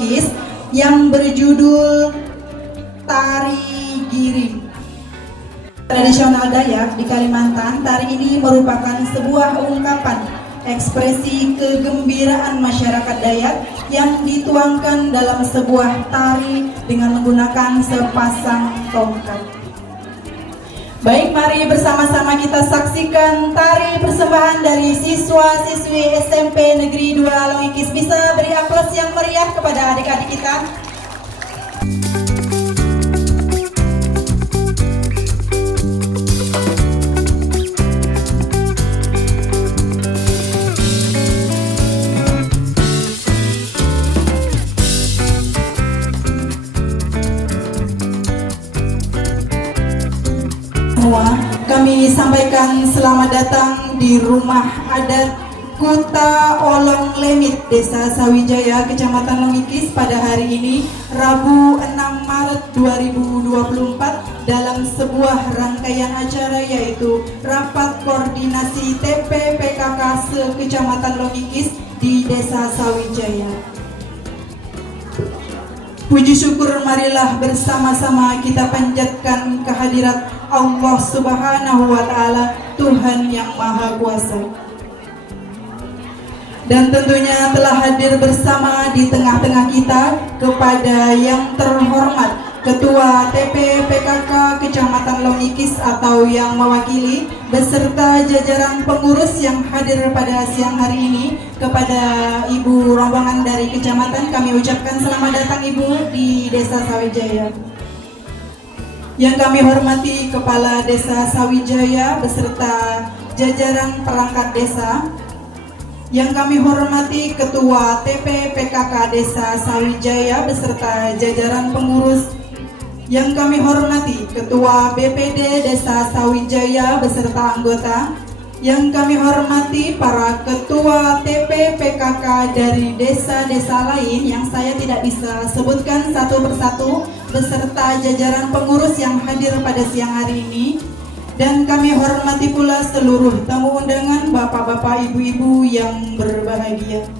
Longikis yang berjudul Tari Giring. Tradisional Dayak di Kalimantan, tari ini merupakan sebuah ungkapan ekspresi kegembiraan masyarakat Dayak yang dituangkan dalam sebuah tari dengan menggunakan sepasang tongkat. Baik, mari bersama-sama kita saksikan tari persembahan dari siswa-siswi SMP Negeri 2 Longikis. Bisa beri aplaus yang meriah kepada adik-adik kita. Kami sampaikan selamat datang di rumah adat Kuta Olong Lemit, Desa Sawijaya, Kecamatan Longikis pada hari ini, Rabu 6 Maret 2024, dalam sebuah rangkaian acara yaitu Rapat Koordinasi TP PKK se-Kecamatan Longikis di Desa Sawijaya. Puji syukur marilah bersama-sama kita panjatkan kehadirat Allah Subhanahu wa Ta'ala, Tuhan yang Maha Kuasa. Dan tentunya telah hadir bersama di tengah-tengah kita kepada yang terhormat Ketua TP PKK Kecamatan Longikis atau yang mewakili, beserta jajaran pengurus yang hadir pada siang hari ini. Kepada Ibu rombongan dari kecamatan, kami ucapkan selamat datang Ibu di Desa Sawijaya. Yang kami hormati Kepala Desa Sawijaya beserta jajaran perangkat desa. Yang kami hormati Ketua TP PKK Desa Sawijaya beserta jajaran pengurus. Yang kami hormati Ketua BPD Desa Sawijaya beserta anggota. Yang kami hormati para Ketua TP PKK dari desa-desa lain yang saya tidak bisa sebutkan satu persatu, beserta jajaran pengurus yang hadir pada siang hari ini. Dan kami hormati pula seluruh tamu undangan, bapak-bapak, ibu-ibu yang berbahagia.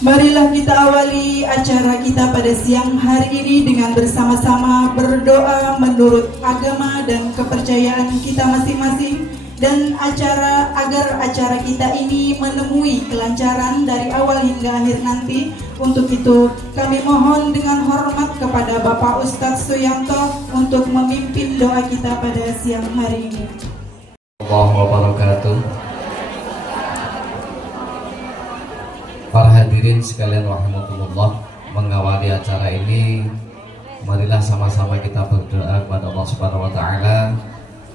Marilah kita awali acara kita pada siang hari ini dengan bersama-sama berdoa menurut agama dan kepercayaan kita masing-masing, dan agar acara kita ini menemui kelancaran dari awal hingga akhir nanti. Untuk itu kami mohon dengan hormat kepada Bapak Ustadz Suyanto untuk memimpin doa kita pada siang hari ini. Warahmatullahi wabarakatuh. Para hadirin sekalian rahmatullah, mengawali acara ini marilah sama-sama kita berdoa kepada Allah Subhanahu wa Ta'ala.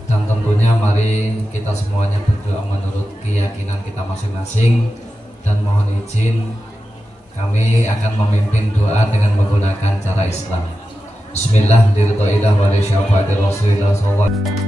Dan tentunya mari kita semuanya berdoa menurut keyakinan kita masing-masing. Dan mohon izin kami akan memimpin doa dengan menggunakan cara Islam. Bismillah, diridhoillah wa li syafaati Rasulillah sallallahu alaihi wasallam.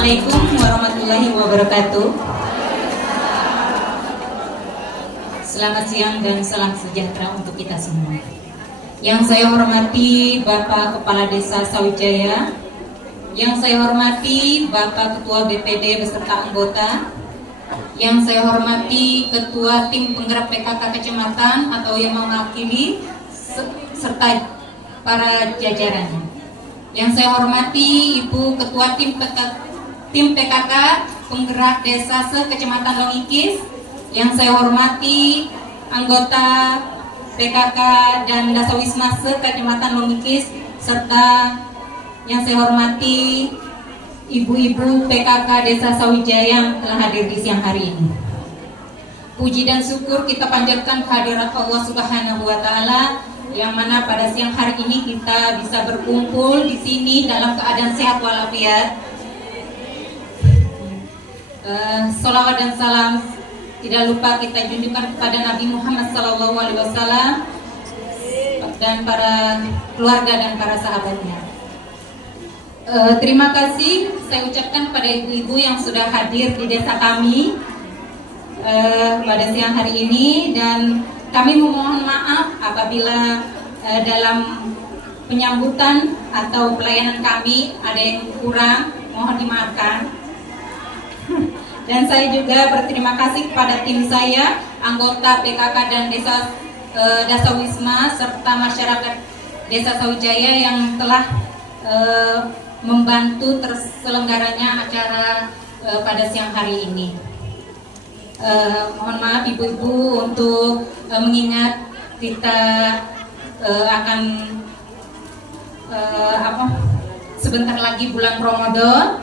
Assalamualaikum warahmatullahi wabarakatuh. Selamat siang dan salam sejahtera untuk kita semua. Yang saya hormati Bapak Kepala Desa Sawijaya, yang saya hormati Bapak Ketua BPD beserta anggota, yang saya hormati Ketua Tim Penggerak PKK Kecamatan atau yang mewakili serta para jajarannya. Yang saya hormati Ibu Ketua Tim tim PKK penggerak desa se-Kecamatan Longikis. Yang saya hormati anggota PKK dan Dasawisma se-Kecamatan Longikis, serta yang saya hormati ibu-ibu PKK Desa Sawijaya yang telah hadir di siang hari ini. Puji dan syukur kita panjatkan kehadirat Allah Subhanahu wa Ta'ala, yang mana pada siang hari ini kita bisa berkumpul di sini dalam keadaan sehat walafiat. Salawat dan salam tidak lupa kita junjukkan kepada Nabi Muhammad SAW dan para keluarga dan para sahabatnya. Terima kasih saya ucapkan pada ibu-ibu yang sudah hadir di desa kami pada siang hari ini, dan kami memohon maaf apabila dalam penyambutan atau pelayanan kami ada yang kurang, mohon dimaafkan. Dan saya juga berterima kasih kepada tim saya, anggota PKK dan Dasawisma serta masyarakat Desa Sawijaya yang telah membantu terselenggaranya acara pada siang hari ini. Mohon maaf ibu-ibu untuk mengingat kita akan sebentar lagi bulan Ramadan,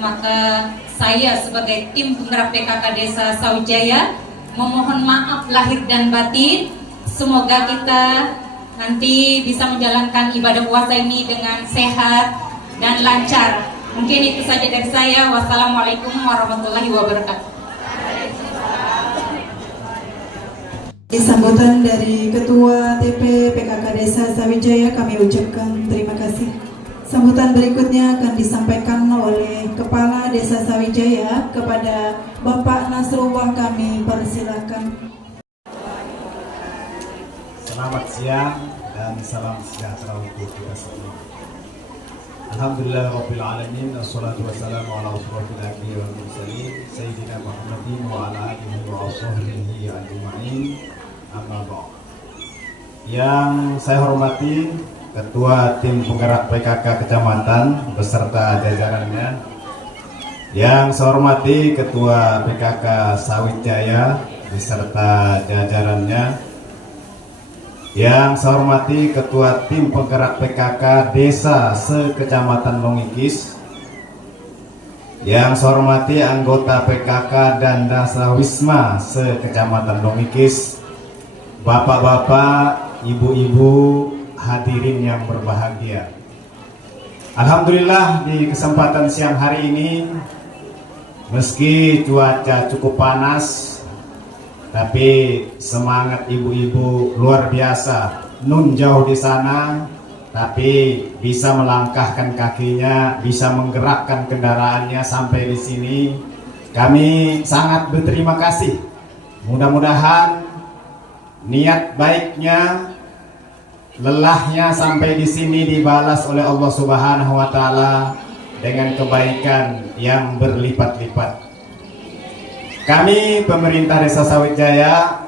maka saya sebagai tim penggerak PKK Desa Sawijaya memohon maaf lahir dan batin. Semoga kita nanti bisa menjalankan ibadah puasa ini dengan sehat dan lancar. Mungkin itu saja dari saya. Wassalamualaikum warahmatullahi wabarakatuh. Sambutan dari Ketua TP PKK Desa Sawijaya kami ucapkan terima kasih. Sambutan berikutnya akan disampaikan oleh Kepala Desa Sawijaya kepada Bapak Nasrullah, kami persilahkan. Selamat siang dan salam sejahtera untuk kita semua. Alhamdulillah Rabbil Alamin, assalatu wassalamu ala asyrafil anbiya'i wal mursalin Sayyidina Muhammadin wa ala alihi wa sahbihi ajma'in. Amma ba'd. Yang saya hormati Ketua Tim Penggerak PKK Kecamatan beserta jajarannya, yang saya hormati Ketua PKK Sawijaya beserta jajarannya, yang saya hormati Ketua Tim Penggerak PKK Desa se-Kecamatan Longikis, yang saya hormati anggota PKK dan Dasawisma se-Kecamatan Longikis, bapak-bapak, ibu-ibu, hadirin yang berbahagia. Alhamdulillah di kesempatan siang hari ini, meski cuaca cukup panas, tapi semangat ibu-ibu luar biasa. Nun jauh di sana, tapi bisa melangkahkan kakinya, bisa menggerakkan kendaraannya sampai di sini. Kami sangat berterima kasih. Mudah-mudahan niat baiknya, lelahnya sampai di sini dibalas oleh Allah Subhanahu wa Ta'ala dengan kebaikan yang berlipat-lipat. Kami pemerintah Desa Sawijaya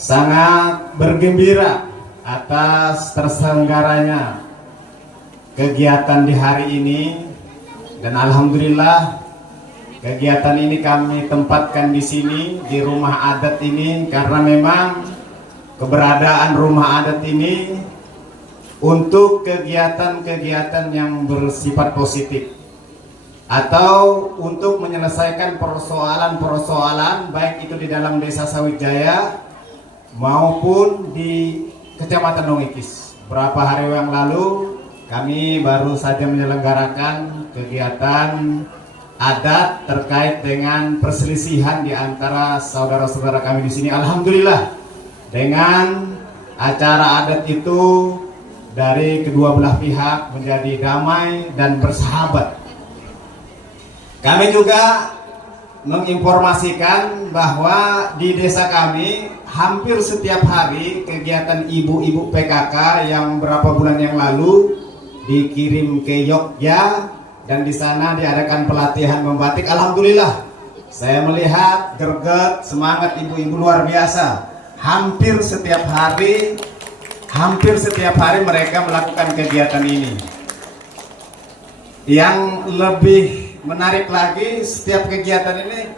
sangat bergembira atas terselenggaranya kegiatan di hari ini, dan alhamdulillah kegiatan ini kami tempatkan di sini, di rumah adat ini, karena memang keberadaan rumah adat ini untuk kegiatan-kegiatan yang bersifat positif atau untuk menyelesaikan persoalan-persoalan baik itu di dalam Desa Sawijaya maupun di Kecamatan Longikis. Berapa hari yang lalu kami baru saja menyelenggarakan kegiatan adat terkait dengan perselisihan di antara saudara-saudara kami di sini. Alhamdulillah, dengan acara adat itu dari kedua belah pihak menjadi damai dan bersahabat. Kami juga menginformasikan bahwa di desa kami hampir setiap hari kegiatan ibu-ibu PKK yang berapa bulan yang lalu dikirim ke Yogyakarta, dan di sana diadakan pelatihan membatik. Alhamdulillah, saya melihat greget semangat ibu-ibu luar biasa. Hampir setiap hari mereka melakukan kegiatan ini. Yang lebih menarik lagi, setiap kegiatan ini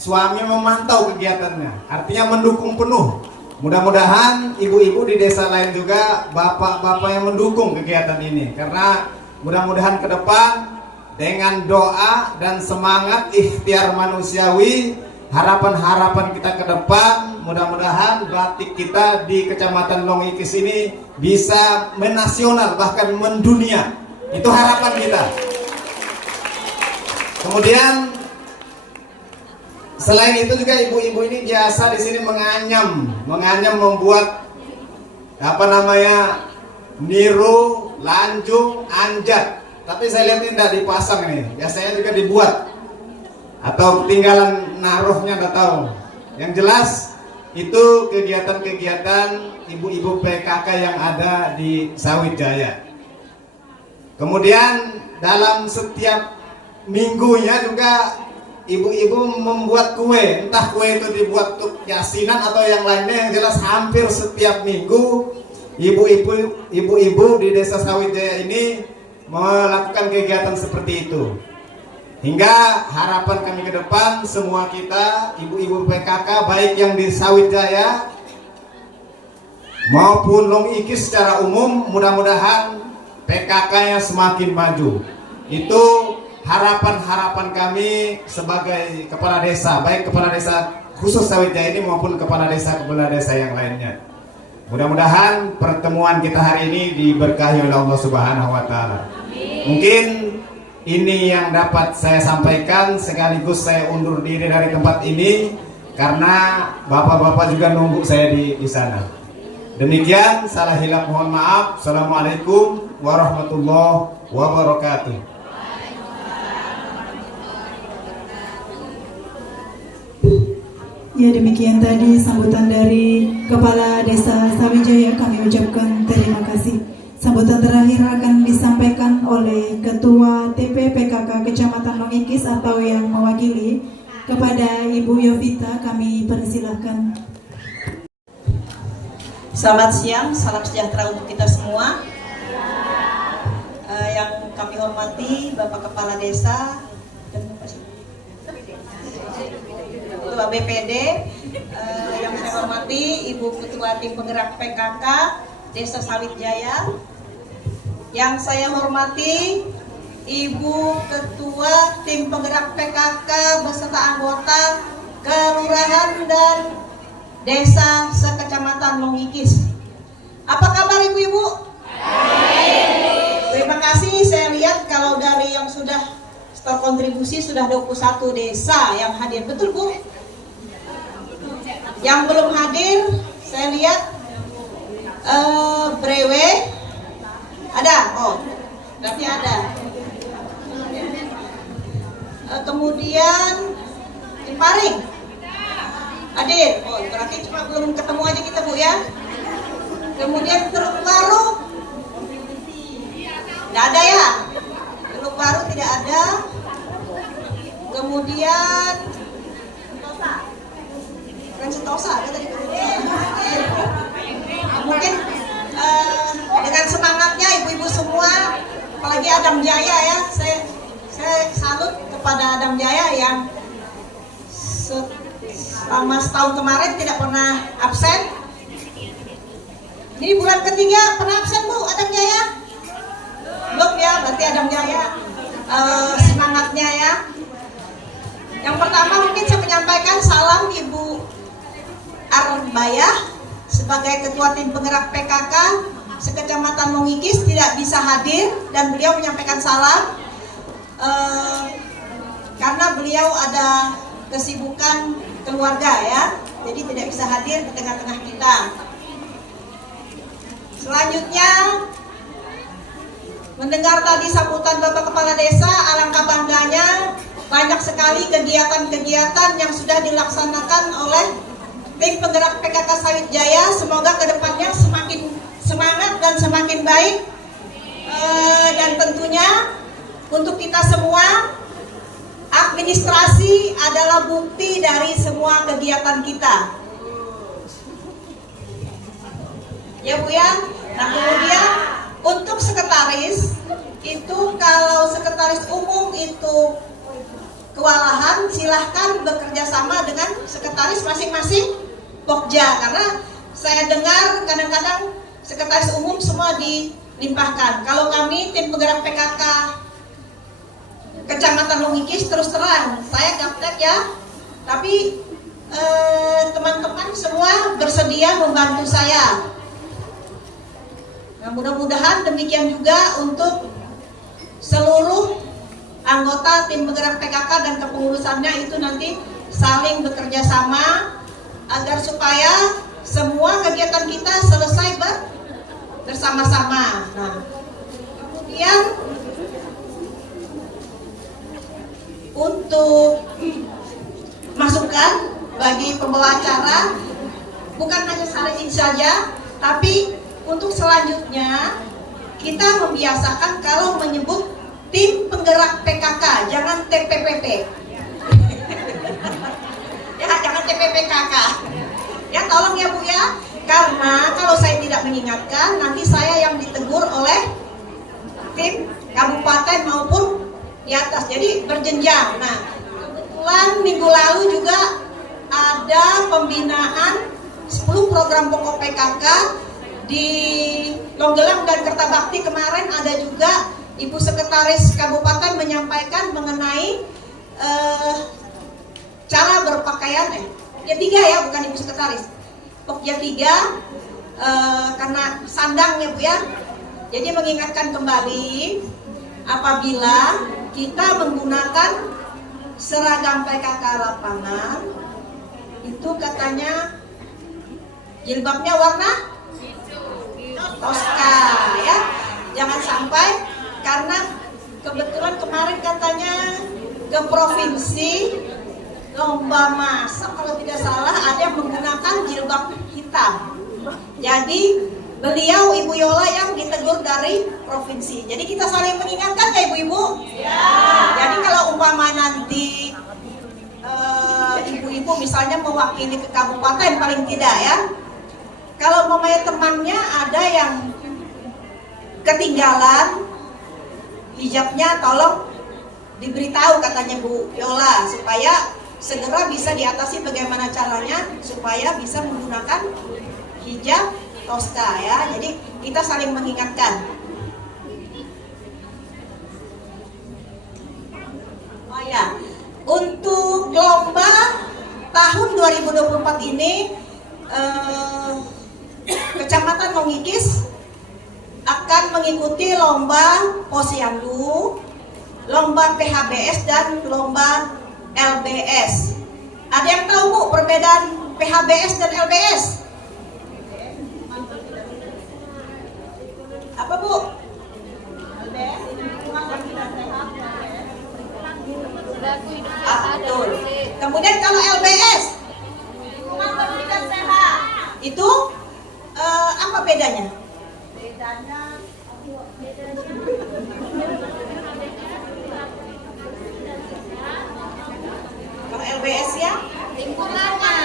suami memantau kegiatannya, artinya mendukung penuh. Mudah-mudahan ibu-ibu di desa lain juga, bapak-bapak yang mendukung kegiatan ini, karena mudah-mudahan ke depan dengan doa dan semangat ikhtiar manusiawi, harapan-harapan kita ke depan, mudah-mudahan batik kita di Kecamatan Longikis ini bisa menasional, bahkan mendunia. Itu harapan kita. Kemudian selain itu juga ibu-ibu ini biasa di sini menganyam membuat niru, lanjung, anjat. Tapi saya lihat ini tidak dipasang nih, biasanya juga dibuat atau ketinggalan naruhnya, tidak tahu. Yang jelas itu kegiatan-kegiatan ibu-ibu PKK yang ada di Sawit Jaya. Kemudian dalam setiap minggunya juga ibu-ibu membuat kue, entah kue itu dibuat untuk yasinan atau yang lainnya. Yang jelas hampir setiap minggu ibu-ibu di desa Sawit Jaya ini melakukan kegiatan seperti itu. Hingga harapan kami ke depan, semua kita ibu-ibu PKK baik yang di Sawit Jaya maupun Longikis secara umum, mudah-mudahan PKK-nya semakin maju. Itu harapan-harapan kami sebagai kepala desa, baik kepala desa khusus Sawit Jaya ini maupun kepala desa yang lainnya. Mudah-mudahan pertemuan kita hari ini diberkahi oleh Allah Subhanahu wa taala. Mungkin ini yang dapat saya sampaikan, sekaligus saya undur diri dari tempat ini karena bapak-bapak juga nunggu saya di sana. Demikian, salah hilaf mohon maaf. Assalamualaikum warahmatullahi wabarakatuh. Ya, demikian tadi sambutan dari Kepala Desa Sawit Jaya, kami ucapkan terima kasih. Sambutan terakhir akan disampaikan oleh Ketua TP PKK Kecamatan Longikis atau yang mewakili kepada Ibu Yovita, kami persilahkan. Selamat siang, salam sejahtera untuk kita semua. Yang kami hormati Bapak Kepala Desa dan Ketua BPD, yang saya hormati Ibu Ketua Tim Penggerak PKK Desa Sawit Jaya, yang saya hormati Ibu Ketua Tim Penggerak PKK beserta anggota Kelurahan dan Desa sekecamatan Longikis. Apa kabar ibu-ibu? Terima kasih. Saya lihat kalau dari yang sudah terkontribusi sudah 21 desa yang hadir, betul Bu? Yang belum hadir saya lihat Brewe ada, oh berarti ada. Kemudian Ciparing hadir, oh berarti cuma belum ketemu aja kita Bu ya. Kemudian Teluk Baru tidak ada ya, Teluk Baru tidak ada. Kemudian Sentosa ada tadi. Mungkin dengan semangatnya ibu-ibu semua, apalagi Adam Jaya ya, saya salut kepada Adam Jaya yang selama setahun kemarin tidak pernah absen. Ini bulan ketiga pernah absen Bu Adam Jaya? Belum ya, berarti Adam Jaya semangatnya ya. Yang pertama mungkin saya menyampaikan salam Ibu Arbayah sebagai Ketua Tim Penggerak PKK sekecamatan Longikis tidak bisa hadir dan beliau menyampaikan salam karena beliau ada kesibukan keluarga ya, jadi tidak bisa hadir di tengah-tengah kita. Selanjutnya mendengar tadi sambutan Bapak Kepala Desa, alangkah bangganya banyak sekali kegiatan-kegiatan yang sudah dilaksanakan oleh Tim Penggerak PKK Sawit Jaya. Semoga kedepannya semakin semangat dan semakin baik, dan tentunya untuk kita semua administrasi adalah bukti dari semua kegiatan kita ya Bu ya. Nah kemudian untuk sekretaris itu, kalau sekretaris sekretaris umum itu kewalahan, silahkan bekerja sama dengan sekretaris masing-masing Pokja, karena saya dengar kadang-kadang sekretaris umum semua dilimpahkan. Kalau kami tim penggerak PKK Kecamatan Longikis, terus terang saya gaptek ya, tapi teman-teman semua bersedia membantu saya. Nah, mudah-mudahan demikian juga untuk seluruh anggota tim penggerak PKK dan kepengurusannya itu nanti saling bekerja sama agar supaya semua kegiatan kita selesai bersama-sama. Nah, kemudian untuk masukan bagi pembawa acara, bukan hanya hari ini saja, tapi untuk selanjutnya kita membiasakan kalau menyebut tim penggerak PKK, jangan TPPP. Ya, jangan TPPKK. Ya, tolong ya Bu ya, karena kalau saya tidak mengingatkan, nanti saya yang ditegur oleh tim kabupaten maupun di atas, jadi berjenjang. Nah, kebetulan minggu lalu juga ada pembinaan 10 program pokok PKK di Longgelang dan Kertabakti. Kemarin ada juga Ibu Sekretaris Kabupaten menyampaikan mengenai cara berpakaian Pokja 3 ya, bukan Ibu Sekretaris. Pokja 3 karena sandangnya Bu ya. Jadi mengingatkan kembali apabila kita menggunakan seragam PKK lapangan itu katanya jilbabnya warna toska ya. Jangan sampai, karena kebetulan kemarin katanya ke provinsi lomba masak kalau tidak salah ada yang menggunakan jilbab hitam. Jadi beliau Ibu Yola yang ditegur dari provinsi. Jadi kita saling mengingatkan ya Ibu-ibu. Ya. Jadi kalau umpama nanti ibu-ibu misalnya mewakili ke kabupaten paling tidak ya. Kalau umpamanya temannya ada yang ketinggalan hijabnya, tolong diberitahu katanya Bu Yola supaya segera bisa diatasi bagaimana caranya supaya bisa menggunakan hijab toska ya. Jadi kita saling mengingatkan. Oh ya, untuk lomba tahun 2024 ini Kecamatan Longikis akan mengikuti lomba Posyandu, lomba PHBS dan lomba LBS. Ada yang tahu Bu perbedaan PHBS dan LBS? Apa Bu? Betul. Kemudian kalau LBS itu apa bedanya? Kalau LBS ya lingkungannya,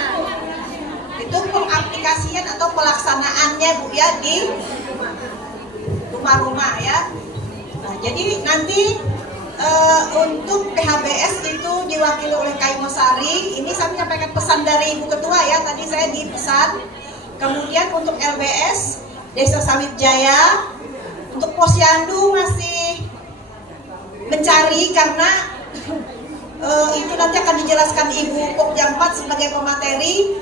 itu pengaplikasian atau pelaksanaannya Bu ya di rumah-rumah ya. Nah, jadi nanti untuk PHBS itu diwakili oleh Kak Imosari. Ini saya menyampaikan pesan dari Ibu Ketua ya, tadi saya dipesan. Kemudian untuk LBS Desa Sawit Jaya, untuk Posyandu masih mencari karena itu nanti akan dijelaskan Ibu Pokja 4 sebagai pemateri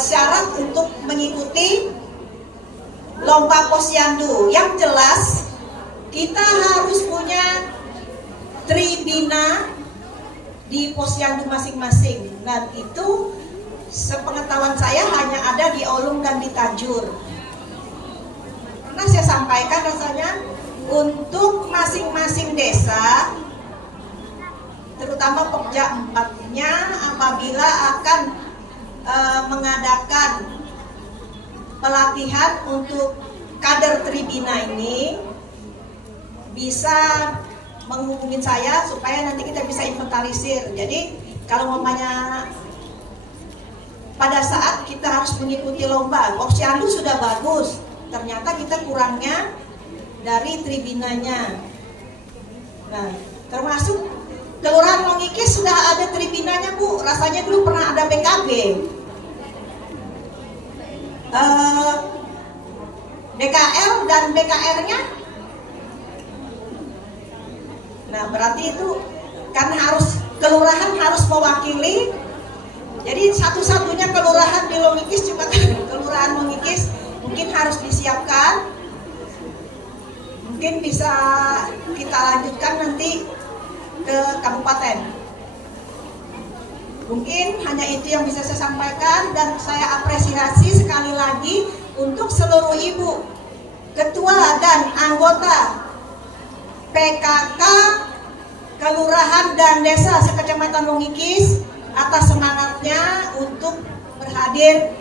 syarat untuk mengikuti lomba Posyandu. Yang jelas kita harus punya tribina di Posyandu masing-masing, dan itu sepengetahuan saya hanya ada di Olung dan di Tanjur. Pernah saya sampaikan rasanya untuk masing-masing desa, terutama Pokja 4-nya apabila akan mengadakan pelatihan untuk kader tribina ini bisa menghubungi saya supaya nanti kita bisa inventarisir. Jadi kalau mamanya pada saat kita harus mengikuti lomba, Posyandu sudah bagus, ternyata kita kurangnya dari tribinanya. Nah, termasuk Kelurahan Longikis sudah ada tribunanya Bu, rasanya dulu pernah ada PKB. DKL dan BKR-nya. Nah, berarti itu karena kelurahan harus mewakili. Jadi satu-satunya kelurahan di Longikis cuma Kelurahan Longikis, mungkin harus disiapkan. Mungkin bisa kita lanjutkan nanti ke kabupaten. Mungkin hanya itu yang bisa saya sampaikan, dan saya apresiasi sekali lagi untuk seluruh ibu, ketua dan anggota PKK Kelurahan dan Desa Sekecamatan Longikis atas semangatnya untuk berhadir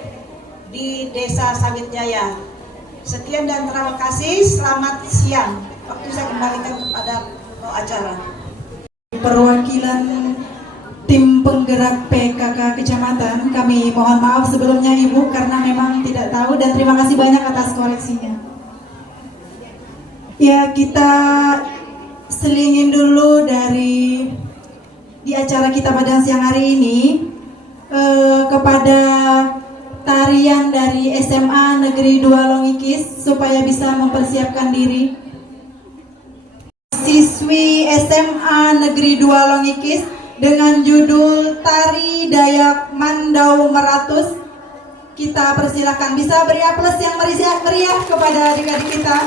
di Desa Sawit Jaya. Sekian dan terima kasih. Selamat siang. Waktu saya kembalikan kepada acara. Perwakilan tim penggerak PKK Kecamatan, kami mohon maaf sebelumnya Ibu karena memang tidak tahu, dan terima kasih banyak atas koreksinya. Ya, kita selingin dulu di acara kita pada siang hari ini kepada tarian dari SMA Negeri 2 Longikis supaya bisa mempersiapkan diri. Siswi SMA Negeri 2 Longikis dengan judul Tari Dayak Mandau Meratus. Kita persilakan, bisa beri aplaus yang meriah kepada adik-adik kita.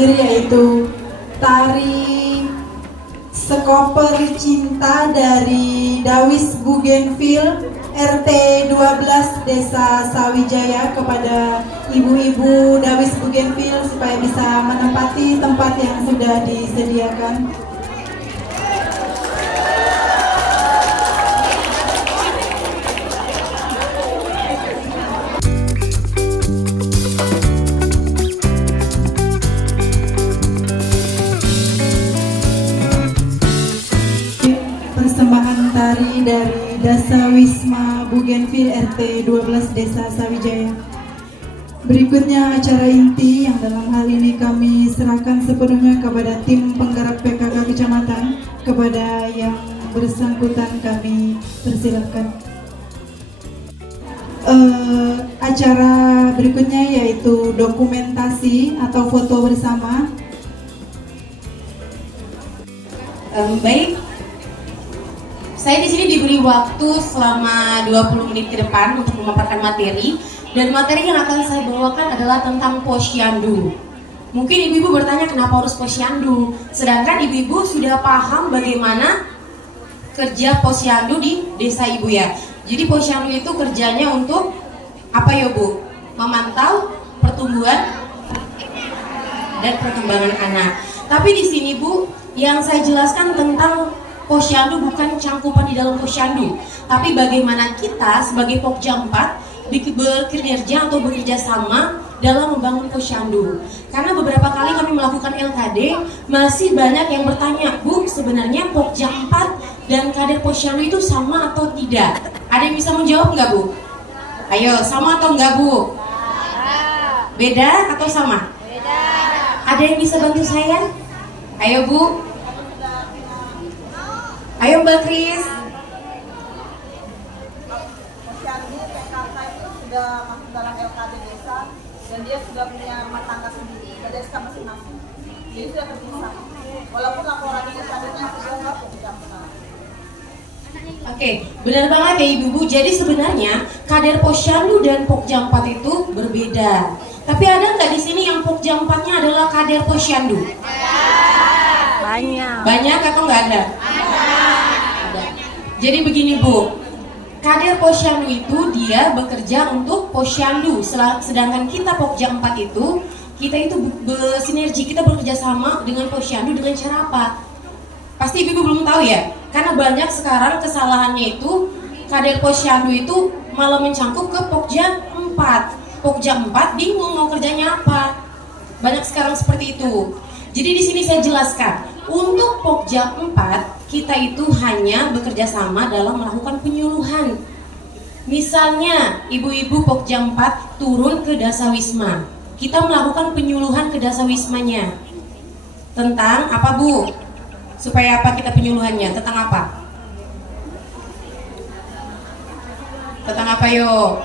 Yaitu tari Sekoper Cinta dari Dawis Bougainville RT 12 Desa Sawijaya, kepada ibu-ibu Dawis Bougainville supaya bisa menempati tempat yang sudah disediakan. Persembahan tari dari Dasa Wisma Bougainville RT 12 Desa Sawijaya. Berikutnya acara inti yang dalam hal ini kami serahkan sepenuhnya kepada tim penggerak PKK Kecamatan. Kepada yang bersangkutan kami persilakan. Acara berikutnya yaitu dokumentasi atau foto bersama. Baik, saya di sini diberi waktu selama 20 menit ke depan untuk memaparkan materi, dan materi yang akan saya bawakan adalah tentang posyandu. Mungkin ibu-ibu bertanya kenapa harus posyandu, sedangkan ibu-ibu sudah paham bagaimana kerja posyandu di desa ibu ya. Jadi posyandu itu kerjanya untuk apa ya Bu? Memantau pertumbuhan dan perkembangan anak. Tapi di sini Bu, yang saya jelaskan tentang posyandu bukan cangkupan di dalam posyandu, tapi bagaimana kita sebagai Pokja 4 bekerja atau bekerja sama dalam membangun posyandu. Karena beberapa kali kami melakukan LKD, masih banyak yang bertanya, Bu, sebenarnya Pokja 4 dan kader posyandu itu sama atau tidak? Ada yang bisa menjawab nggak Bu? Ayo, sama atau enggak Bu? Beda atau sama? Beda. Ada yang bisa bantu saya? Ayo Bu. Ayo Mbak Kris. Posyandu PKK itu sudah masuk dalam LKD desa, dan dia sudah punya rumah tangga sendiri, ada desa masing-masing. Jadi sudah terpisah. Walaupun laporan ini selanjutnya sudah nggak pernah. Oke, benar banget ya Ibu-ibu. Jadi sebenarnya kader posyandu dan Pokja 4 itu berbeda. Tapi ada nggak di sini yang Pokja 4-nya adalah kader posyandu? Banyak. Banyak atau nggak ada? Ada. Jadi begini Bu, kader posyandu itu dia bekerja untuk posyandu, sedangkan kita Pokja 4 itu kita itu bersinergi, kita bekerja sama dengan Posyandu dengan cara apa? Pasti ibu belum tahu ya, karena banyak sekarang kesalahannya itu kader Posyandu itu malah mencangkup ke Pokja 4. Pokja 4 bingung mau kerjanya apa. Banyak sekarang seperti itu. Jadi di sini saya jelaskan, untuk Pokja 4 kita itu hanya bekerja sama dalam melakukan penyuluhan. Misalnya ibu-ibu Pokja 4 turun ke Dasawisma, kita melakukan penyuluhan ke Dasawismanya. Tentang apa Bu? Supaya apa kita penyuluhannya? Tentang apa? Tentang apa yo?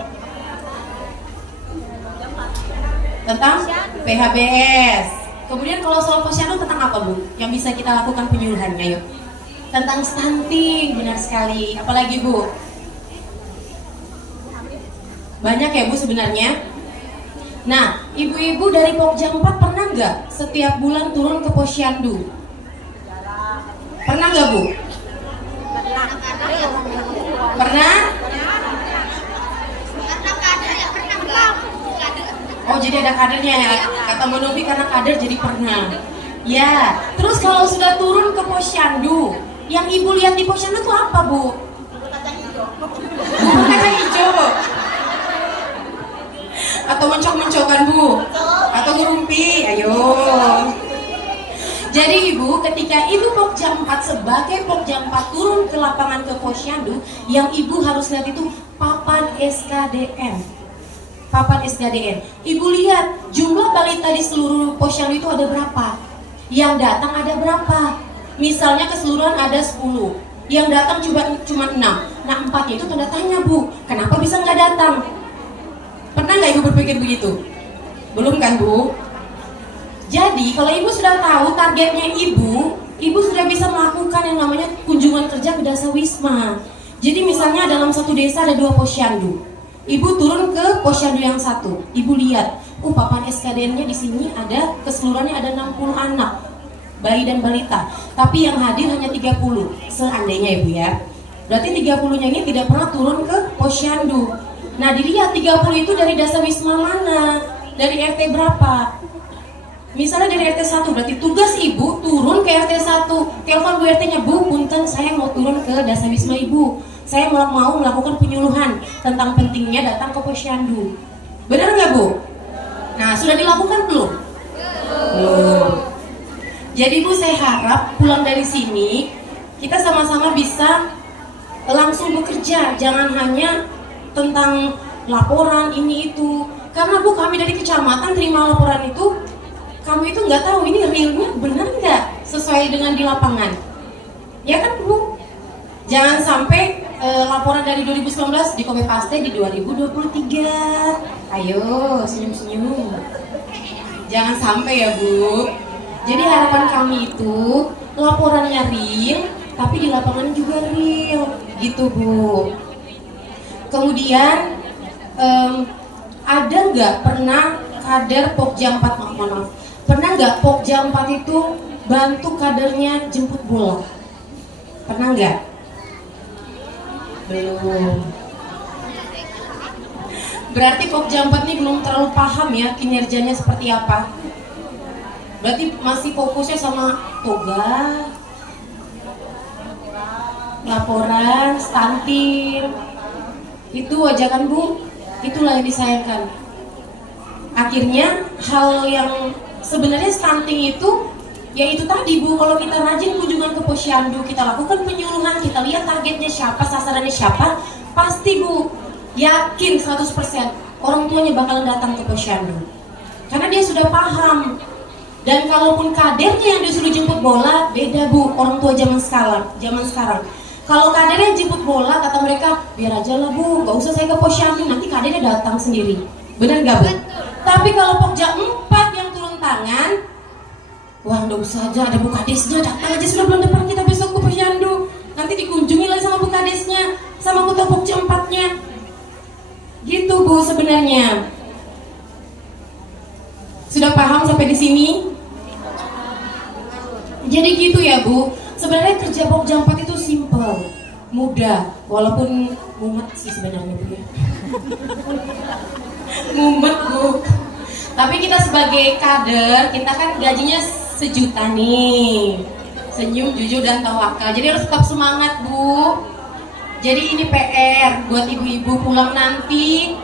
Tentang PHBS. Kemudian kalau soal posyandu tentang apa Bu? Yang bisa kita lakukan penyuluhannya yuk? Tentang stunting, benar sekali. Apalagi Bu? Banyak ya Bu sebenarnya. Nah, ibu-ibu dari Pokja 4 pernah nggak setiap bulan turun ke posyandu? Pernah nggak Bu? Pernah? Oh jadi ada kadernya ya, kata Mbak Novi karena kader jadi pernah. Ya, terus kalau sudah turun ke posyandu, yang ibu lihat di posyandu itu apa Bu? Bubur kacang hijau atau mencok-mencokan Bu? Atau ngerumpi? Ayo. Jadi ibu, ketika ibu Pokja 4 sebagai Pokja 4 turun ke lapangan ke posyandu, yang ibu harus lihat itu papan SKDN. Papan SKDN. Ibu lihat jumlah balita di seluruh posyandu itu ada berapa? Yang datang ada berapa? Misalnya keseluruhan ada 10, yang datang cuma 6. Nah 4 itu tanda tanya Bu, kenapa bisa nggak datang? Pernah nggak ibu berpikir begitu? Belum kan Bu? Jadi kalau ibu sudah tahu targetnya ibu sudah bisa melakukan yang namanya kunjungan kerja ke Dasawisma. Jadi misalnya dalam satu desa ada 2 posyandu. Ibu turun ke posyandu yang satu. Ibu lihat, papan SKDN-nya di sini ada keseluruhannya ada 60 anak, bayi dan balita. Tapi yang hadir hanya 30. Seandainya ibu ya. Berarti 30-nya ini tidak pernah turun ke posyandu. Nah, dilihat 30 itu dari Dasawisma mana? Dari RT berapa? Misalnya dari RT 1, berarti tugas ibu turun ke RT 1. Telepon Bu RT-nya, Bu, punten saya mau turun ke Dasawisma Ibu. Saya mau melakukan penyuluhan tentang pentingnya datang ke posyandu. Benar nggak Bu? Nah, sudah dilakukan belum? Belum. Jadi Bu, saya harap pulang dari sini kita sama-sama bisa langsung bekerja. Jangan hanya tentang laporan ini itu. Karena Bu, kami dari kecamatan terima laporan itu, kamu itu nggak tahu ini realnya benar nggak sesuai dengan di lapangan, ya kan Bu? Jangan sampai laporan dari 2019 di copy paste di 2023. Ayo senyum-senyum. Jangan sampai ya Bu. Jadi harapan kami itu laporannya real, tapi di lapangan juga real, gitu Bu. Kemudian ada nggak pernah kader Pokja 4 maaf. Pernah nggak Pokja 4 itu bantu kadernya jemput bola? Pernah nggak? Belum. Berarti Pokja 4 ini belum terlalu paham ya kinerjanya seperti apa. Berarti masih fokusnya sama toga, laporan, stunting. Itu aja kan Bu? Itulah yang disayangkan. Akhirnya hal yang sebenarnya stunting itu, ya itu tadi Bu, kalau kita rajin kunjungan ke posyandu, kita lakukan penyuluhan, kita lihat targetnya siapa, sasarannya siapa, pasti Bu, yakin 100% orang tuanya bakalan datang ke posyandu. Karena dia sudah paham. Dan kalaupun kadernya yang disuruh jemput bola, beda Bu, orang tua zaman sekarang. Kalau kadernya jemput bola, kata mereka, biar aja lah Bu, gak usah saya ke posyandu, nanti kadernya datang sendiri. Benar gak Bu? Tapi kalau Pokja 4 yang turun tangan, wah gak usah aja, ada Bu Kadesnya, datang aja sudah bulan depan kita besok ke posyandu. Nanti dikunjungi lagi sama Bu Kadesnya, sama kota Pokja 4-nya. Gitu Bu sebenarnya. Sudah paham sampai di sini? Jadi gitu ya Bu. Sebenarnya kerja Pokja 4 itu simple, mudah, walaupun mumet sih sebenarnya Bu ya. Mumet Bu. Tapi kita sebagai kader, kita kan gajinya sejuta nih. Senyum, jujur, dan tawakal. Jadi harus tetap semangat, Bu. Jadi ini PR buat ibu-ibu pulang nanti.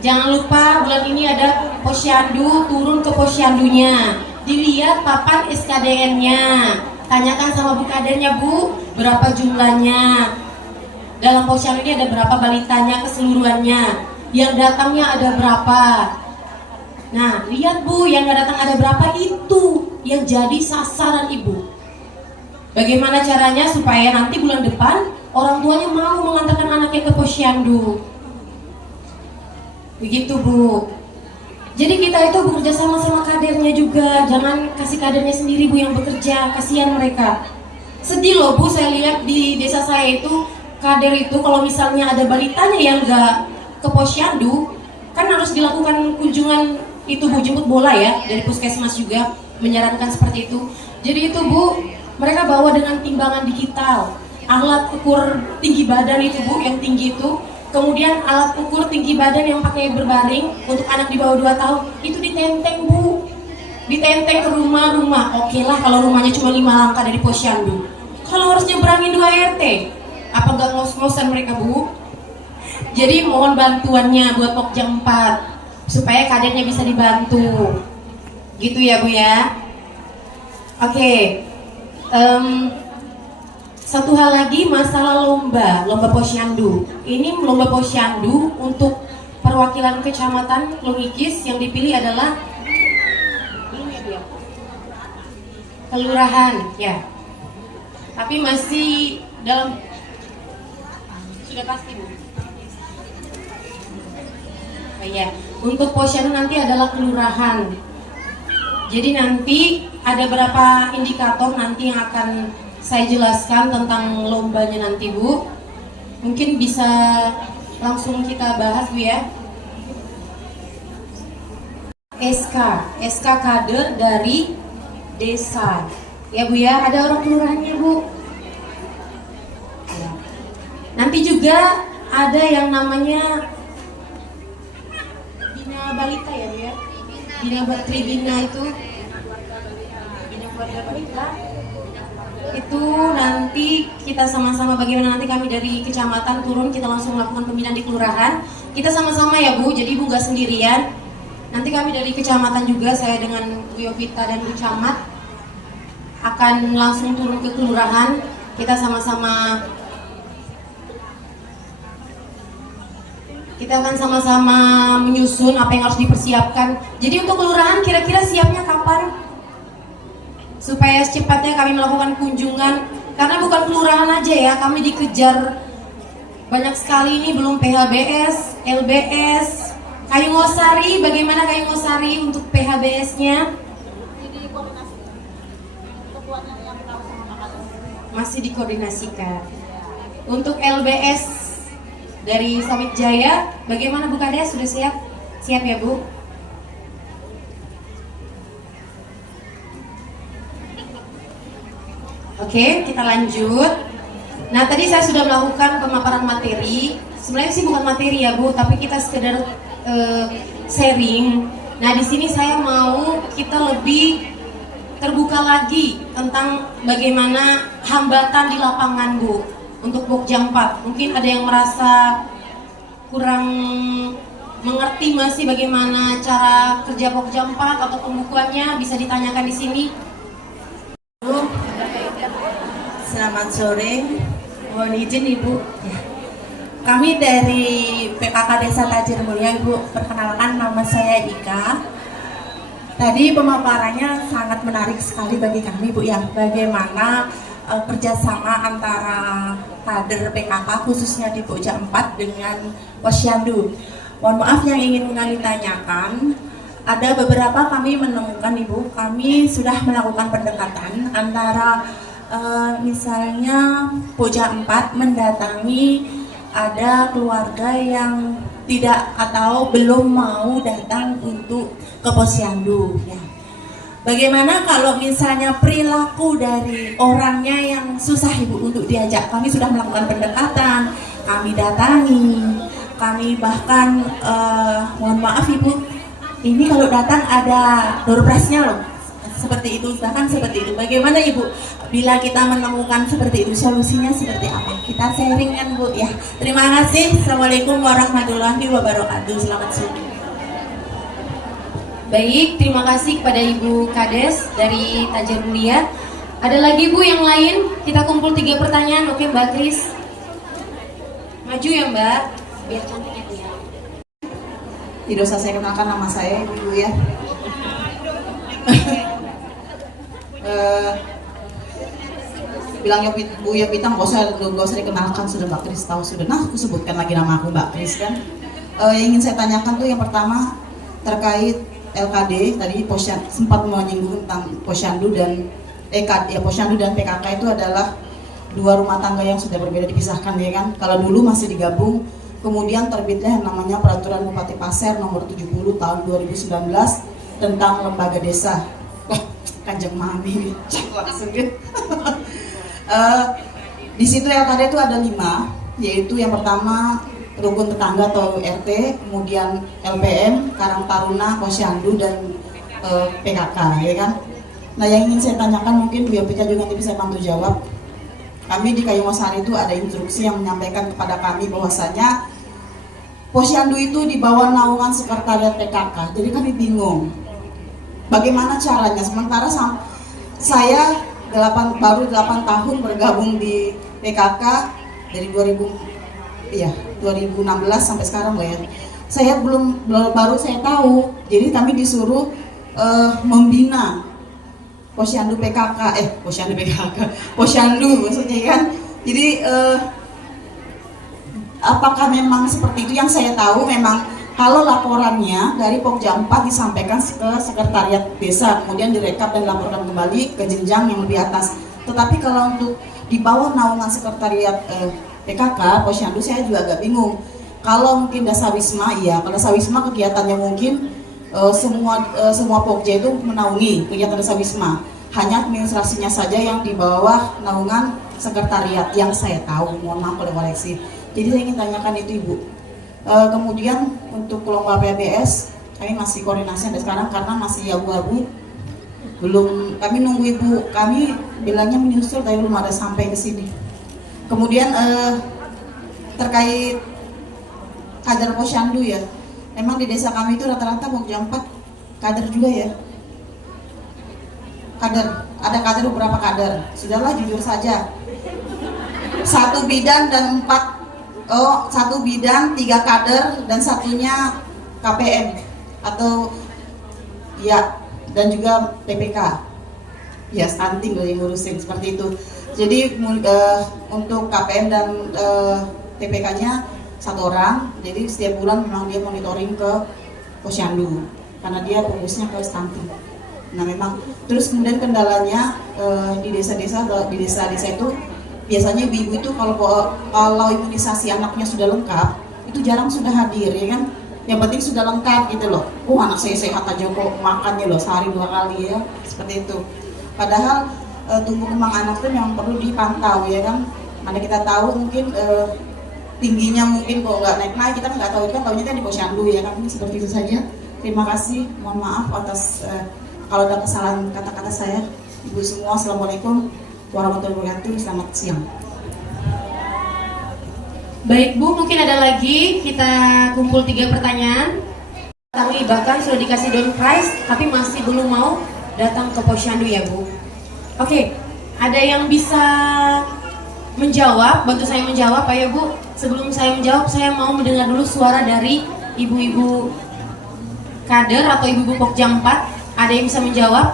Jangan lupa bulan ini ada posyandu, turun ke posyandunya. Dilihat papan SKDN-nya. Tanyakan sama Bu Kadernya, Bu, berapa jumlahnya. Dalam posyandu ini ada berapa balitanya keseluruhannya. Yang datangnya ada berapa. Nah, lihat Bu, yang nggak datang ada berapa, itu yang jadi sasaran ibu. Bagaimana caranya supaya nanti bulan depan orang tuanya mau mengantarkan anaknya ke posyandu. Begitu Bu. Jadi kita itu bekerja sama kadernya juga. Jangan kasih kadernya sendiri Bu yang bekerja, kasihan mereka. Sedih loh Bu, saya lihat di desa saya itu kader itu kalau misalnya ada balitanya yang nggak ke posyandu, kan harus dilakukan kunjungan itu Bu, jemput bola ya, dari puskesmas juga menyarankan seperti itu. Jadi itu Bu, mereka bawa dengan timbangan digital, alat ukur tinggi badan itu Bu, yang tinggi itu, kemudian alat ukur tinggi badan yang pakai berbaring untuk anak di bawah 2 tahun, itu ditenteng Bu, ditenteng ke rumah-rumah. Oke lah kalau rumahnya cuma 5 langkah dari posyandu, kalau harus nyebrangin 2 RT, apa gak ngos-ngosan mereka Bu? Jadi mohon bantuannya buat Pokja 4 supaya kadernya bisa dibantu, gitu ya Bu ya. Oke. Satu hal lagi, masalah lomba posyandu. Ini lomba posyandu untuk perwakilan kecamatan Longikis, yang dipilih adalah kelurahan ya. Tapi masih dalam, sudah pasti Bu. Oh, iya. Untuk posyandu nanti adalah kelurahan. Jadi nanti ada berapa indikator nanti yang akan saya jelaskan tentang lombanya nanti Bu. Mungkin bisa langsung kita bahas Bu ya. SK kader dari desa. Ya Bu ya, ada orang kelurahannya Bu. Nanti juga ada yang namanya Bina Balita ya Bu ya. Bina Tribina itu, Bina Keluarga Balita. Itu nanti kita sama-sama, bagaimana nanti kami dari kecamatan turun, kita langsung melakukan pembinaan di kelurahan. Kita sama-sama ya Bu, jadi Bu gak sendirian. Nanti kami dari kecamatan juga, saya dengan Bu Yovita dan Bu Camat akan langsung turun ke kelurahan. Kita sama-sama, kita akan sama-sama menyusun apa yang harus dipersiapkan. Jadi untuk kelurahan kira-kira siapnya kapan? Supaya secepatnya kami melakukan kunjungan. Karena bukan kelurahan aja ya, kami dikejar banyak sekali ini, belum PHBS, LBS, Kayu Ngosari. Bagaimana Kayu Ngosari untuk PHBS-nya? Masih dikoordinasikan. Untuk LBS dari Sawit Jaya, bagaimana Bu Kades? Sudah siap? Siap ya Bu? Oke, kita lanjut. Nah, tadi saya sudah melakukan pemaparan materi. Sebenarnya sih bukan materi ya Bu, tapi kita sekedar sharing. Nah, di sini saya mau kita lebih terbuka lagi tentang bagaimana hambatan di lapangan Bu. Untuk Pokja 4, mungkin ada yang merasa kurang mengerti masih bagaimana cara kerja Pokja 4 atau pembukuannya, bisa ditanyakan di sini. Selamat sore, mohon izin Ibu. Kami dari PKK Desa Tajir Mulia, Ibu, perkenalkan nama saya Ika. Tadi pemaparannya sangat menarik sekali bagi kami Bu ya, bagaimana kerjasama antara kader PKK khususnya di Pokja 4 dengan posyandu. Mohon maaf yang ingin kami tanyakan, ada beberapa kami menemukan Ibu, kami sudah melakukan pendekatan antara misalnya Pokja 4 mendatangi ada keluarga yang tidak atau belum mau datang untuk ke posyandu ya. Bagaimana kalau misalnya perilaku dari orangnya yang susah Ibu untuk diajak? Kami sudah melakukan pendekatan, kami datangi, kami bahkan mohon maaf Ibu, ini kalau datang ada door prize-nya loh. Seperti itu, bahkan seperti itu. Bagaimana Ibu bila kita menemukan seperti itu, solusinya seperti apa? Kita sharing kan Bu ya. Terima kasih. Assalamualaikum warahmatullahi wabarakatuh. Selamat sore. Baik, terima kasih kepada Ibu Kades dari Tajir Mulia. Ada lagi Bu yang lain? Kita kumpul 3 pertanyaan. Oke Mbak Kris. Maju ya Mbak, biar cantiknya Bu ya. Tidak usah saya kenalkan nama saya Ibu ya. Bilang Bu Yopita nggak usah dikenalkan, sudah Mbak Kris tahu sudah. Nah, aku sebutkan lagi nama aku Mbak Kris kan. Yang ingin saya tanyakan tuh yang pertama terkait LKD tadi sempat menyinggung tentang posyandu dan posyandu dan PKK itu adalah 2 rumah tangga yang sudah berbeda, dipisahkan ya kan. Kalau dulu masih digabung, kemudian terbitlah yang namanya Peraturan Bupati Pasir nomor 70 tahun 2019 tentang lembaga desa. Kanjeng Mami langsung gitu. Di situ LKD itu ada 5, yaitu yang pertama rukun tetangga atau RT, kemudian LPM, Karang Taruna, Posyandu dan PKK ya kan. Nah yang ingin saya tanyakan mungkin Bu Yopita juga nanti bisa bantu jawab. Kami di Kayumosari itu ada instruksi yang menyampaikan kepada kami bahwasanya Posyandu itu di bawah naungan sekretariat PKK. Jadi kami bingung bagaimana caranya, sementara saya baru 8 tahun bergabung di PKK dari 2016 sampai sekarang lah ya. Saya baru saya tahu, jadi kami disuruh membina posyandu posyandu maksudnya kan. Jadi apakah memang seperti itu? Yang saya tahu memang kalau laporannya dari Pokja 4 disampaikan ke sekretariat desa, kemudian direkap dan dilaporkan kembali ke jenjang yang lebih atas. Tetapi kalau untuk di bawah naungan sekretariat PKK, posyandu, saya juga agak bingung. Kalau mungkin Dasawisma, iya, kalau Dasawisma kegiatannya mungkin semua Pokja itu menaungi kegiatan Dasawisma. Hanya administrasinya saja yang di bawah naungan sekretariat yang saya tahu. Mohon maaf kalau koreksi. Jadi saya ingin tanyakan itu Ibu. Kemudian untuk lomba PBS kami masih koordinasi sampai sekarang karena masih abu-abu, belum, kami nunggu Ibu, kami bilangnya menyusul tapi belum ada sampai ke sini. Kemudian terkait kader posyandu ya, memang di desa kami itu rata-rata Pokja 4 kader juga ya. Ada kader, beberapa kader. Sudahlah jujur saja. 1 bidan dan 1 bidan, 3 kader dan satunya KPM atau ya, dan juga PPK ya, stunting loh yang ngurusin seperti itu. Jadi untuk KPM dan TPK-nya 1 orang, jadi setiap bulan memang dia monitoring ke posyandu karena dia fokusnya ke stunting. Nah memang terus kemudian kendalanya di desa-desa itu biasanya ibu-ibu itu kalau imunisasi anaknya sudah lengkap itu jarang sudah hadir ya kan. Yang penting sudah lengkap gitu loh. Anak saya sehat aja kok, makannya loh sehari 2 kali ya, seperti itu. Padahal tumbuh kembang anak itu memang perlu dipantau ya kan. Mana kita tahu mungkin tingginya mungkin kok nggak naik-naik, kita nggak tahu kan, tahunya kan di posyandu ya kan. Seperti itu saja. Terima kasih, mohon maaf atas kalau ada kesalahan kata-kata saya. Ibu semua, assalamualaikum warahmatullahi wabarakatuh. Selamat siang. Baik Bu, mungkin ada lagi, kita kumpul 3 pertanyaan. Kami bahkan sudah dikasih door prize, tapi masih belum mau datang ke posyandu ya Bu. Oke, ada yang bisa menjawab, bantu saya menjawab Pak ya Bu. Sebelum saya menjawab, saya mau mendengar dulu suara dari ibu-ibu kader atau ibu-ibu Pokja 4. Ada yang bisa menjawab?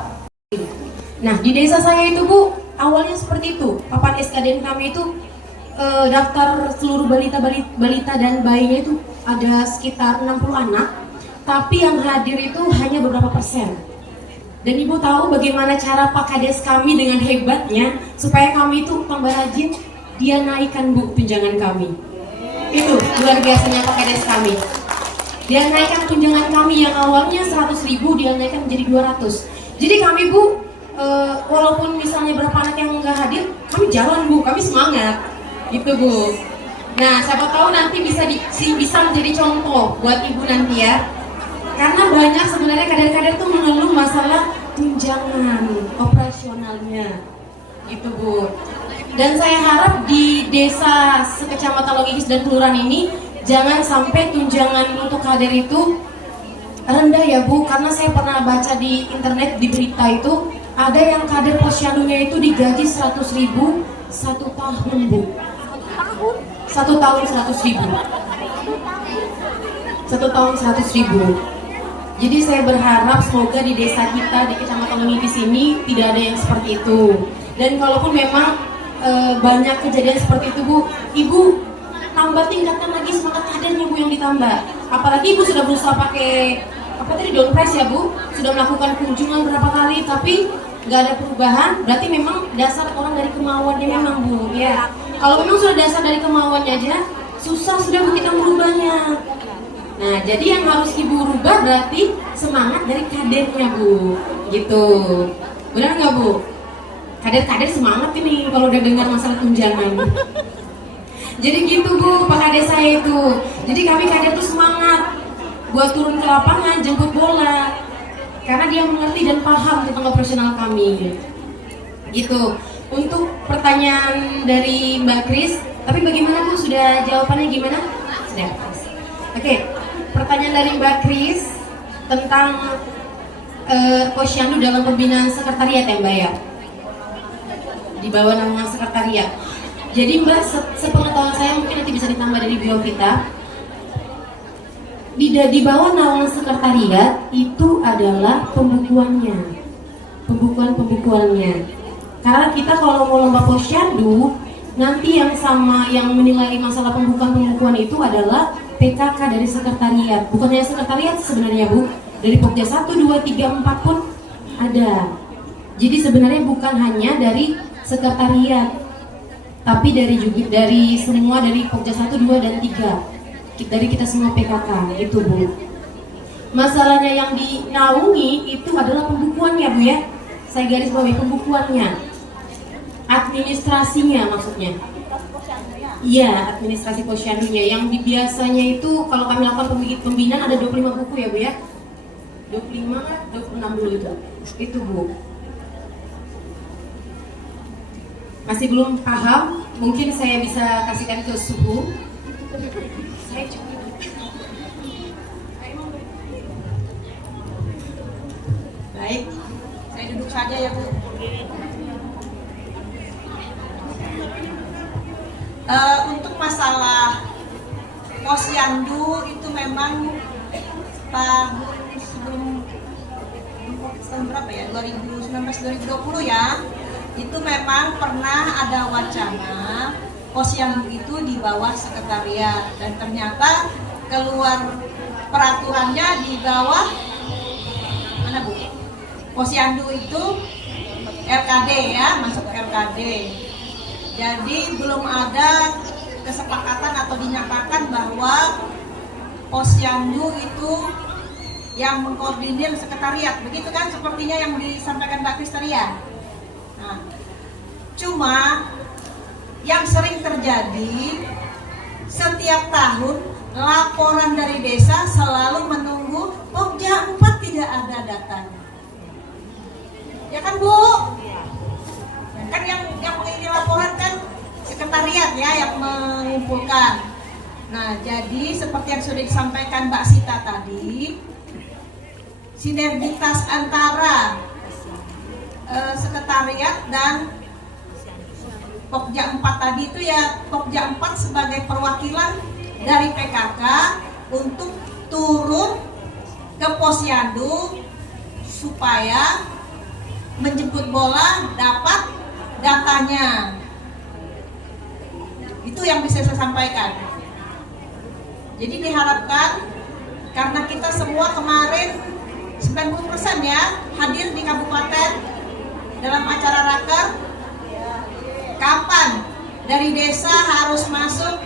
Nah, di desa saya itu Bu, awalnya seperti itu. Papan SKDN kami itu daftar seluruh balita dan bayinya itu ada sekitar 60 anak, tapi yang hadir itu hanya beberapa persen. Dan Ibu tahu bagaimana cara Pak Kades kami dengan hebatnya supaya kami itu tambah rajin, dia naikkan Bu tunjangan kami. Itu luar biasanya Pak Kades kami. Dia naikkan tunjangan kami yang awalnya 100.000, dia naikkan menjadi 200. Jadi kami Bu, walaupun misalnya berapa anak yang nggak hadir, kami jalan Bu, kami semangat, gitu Bu. Nah, siapa tahu nanti bisa menjadi contoh buat Ibu nanti ya. Karena banyak sebenarnya kader-kader tuh mengeluh masalah tunjangan operasionalnya, gitu Bu. Dan saya harap di desa sekecamatan Logikis dan kelurahan ini jangan sampai tunjangan untuk kader itu rendah ya Bu, karena saya pernah baca di internet di berita itu ada yang kader posyandunya itu digaji 100.000 1 tahun Bu. 1 tahun 100.000. 1 tahun 100.000. Jadi saya berharap semoga di desa kita di Kecamatan Logikis ini tidak ada yang seperti itu. Dan kalaupun memang banyak kejadian seperti itu Bu, Ibu tingkatkan lagi semangat kadernya Bu yang ditambah. Apalagi Ibu sudah berusaha pakai apa tadi down price ya Bu, sudah melakukan kunjungan berapa kali tapi nggak ada perubahan. Berarti memang dasar orang dari kemauannya memang Bu ya. Kalau memang sudah dasar dari kemauannya aja susah sudah Bu kita merubahnya. Nah, jadi yang harus Ibu rubah berarti semangat dari kadernya Bu, gitu. Benar nggak Bu? Kader-kader semangat ini kalau udah dengar masalah tunjangan. Jadi gitu Bu, Pak Kades saya itu. Jadi kami kader tuh semangat buat turun ke lapangan, jemput bola. Karena dia mengerti dan paham tentang operasional kami. Gitu. Untuk pertanyaan dari Mbak Kris, tapi bagaimana Bu? Sudah jawabannya gimana? Sudah. Oke, pertanyaan dari Mbak Kris tentang posyandu dalam pembinaan sekretariat ya Mbak ya, di bawah naungan sekretariat. Jadi Mbak, sepengetahuan saya mungkin nanti bisa ditambah dari bio kita, di bawah naungan sekretariat itu adalah pembukuannya. Karena kita kalau mau lomba posyandu, nanti yang menilai masalah pembukuan itu adalah PKK dari sekretariat. Bukan hanya sekretariat sebenarnya Bu, dari Pokja 1, 2, 3, 4 pun ada. Jadi sebenarnya bukan hanya dari sekretariat, tapi dari semua dari Pokja 1, 2, dan 3. Dari kita semua PKK, gitu Bu. Masalahnya yang dinaungi itu adalah pembukuannya Bu ya. Saya garis bawahi pembukuannya. Administrasinya maksudnya. Iya, administrasi posyandunya yang biasanya itu kalau kami lakukan pembinaan ada 25 buku ya Bu ya. 25, 26 dulu itu. Itu Bu. Masih belum paham, mungkin saya bisa kasihkan ke Suhu. Saya cukup. Baik, saya duduk saja ya Bu. Untuk masalah posyandu itu memang tahun berapa ya, 2019-2020 ya, itu memang pernah ada wacana posyandu itu di bawah sekretariat, dan ternyata keluar peraturannya di bawah mana Bu? Posyandu itu LKD ya, masuk LKD. Jadi belum ada kesepakatan atau dinyatakan bahwa posyandu itu yang mengkoordinir sekretariat, begitu kan sepertinya yang disampaikan Mbak Kris tadi ya. Nah, cuma yang sering terjadi setiap tahun laporan dari desa selalu menunggu Pokja 4 tidak ada datanya. Ya kan Bu? Kan yang ini laporan kan sekretariat ya yang mengumpulkan. Nah, jadi seperti yang sudah disampaikan Mbak Sita tadi, sinergitas antara sekretariat dan Pokja 4 tadi itu ya, Pokja 4 sebagai perwakilan dari PKK untuk turun ke posyandu supaya menjemput bola dapat datanya. Itu yang bisa saya sampaikan. Jadi diharapkan karena kita semua kemarin 90% ya hadir di kabupaten dalam acara raker, kapan dari desa harus masuk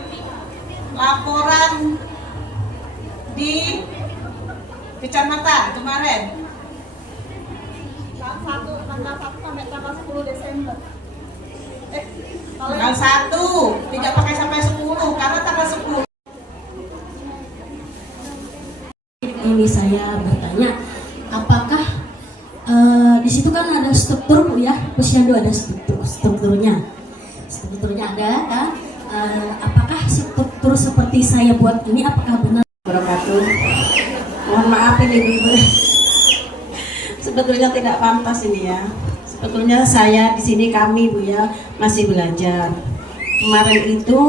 laporan di kecamatan kemarin tanggal 1 sampai tanggal 10 Desember. Tanggal 1 tidak pakai sampai 10 karena tanggal 10 ini saya bertanya, apakah di situ kan ada struktur Bu ya, posyandu ada strukturnya ada kan? Apakah struktur seperti saya buat ini apakah benar? Wabarakatuh. Mohon maaf ini ibu-ibu. Sebetulnya tidak pantas ini ya. Sebetulnya saya di sini kami Bu ya masih belajar. Kemarin itu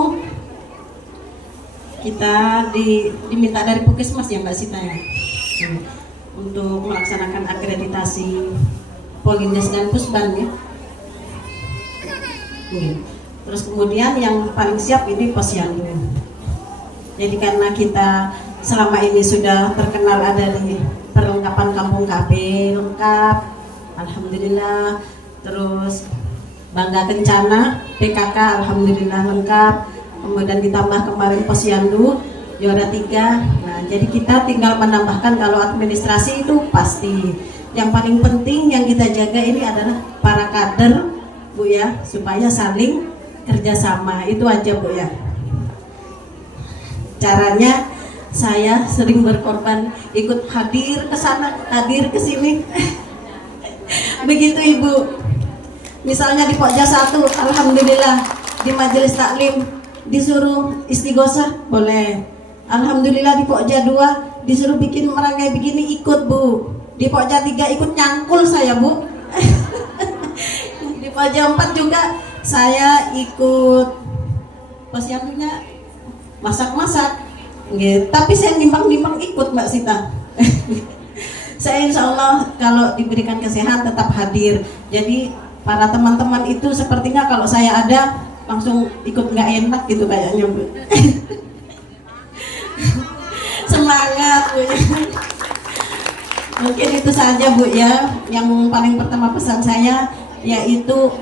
kita diminta dari Puskesmas ya Mbak Sita ya, untuk melaksanakan akreditasi Polindes dan Pusban ya. Terus kemudian yang paling siap ini posyandu. Jadi karena kita selama ini sudah terkenal ada di perlengkapan kampung KB lengkap, alhamdulillah. Terus Bangga Kencana PKK alhamdulillah lengkap. Kemudian ditambah kemarin posyandu juara 3. Nah, jadi kita tinggal menambahkan kalau administrasi itu pasti. Yang paling penting yang kita jaga ini adalah para kader Bu ya, supaya saling kerjasama. Itu aja Bu ya. Caranya saya sering berkorban, ikut hadir ke sana, hadir ke sini. Begitu Ibu. Misalnya di Pokja 1, alhamdulillah di majelis taklim disuruh istighosah, boleh. Alhamdulillah di Pokja 2 disuruh bikin merangkai begini, ikut Bu. Di Pokja 3 ikut nyangkul saya Bu. Di Pokja 4 juga saya ikut posyandunya masak-masak. Tapi saya nimbang-nimbang ikut Mbak Sita. Saya insya Allah kalau diberikan kesehatan tetap hadir. Jadi para teman-teman itu sepertinya kalau saya ada langsung ikut nggak enak gitu kayaknya Bu. Semangat Bu. Mungkin itu saja Bu ya. Yang paling pertama pesan saya yaitu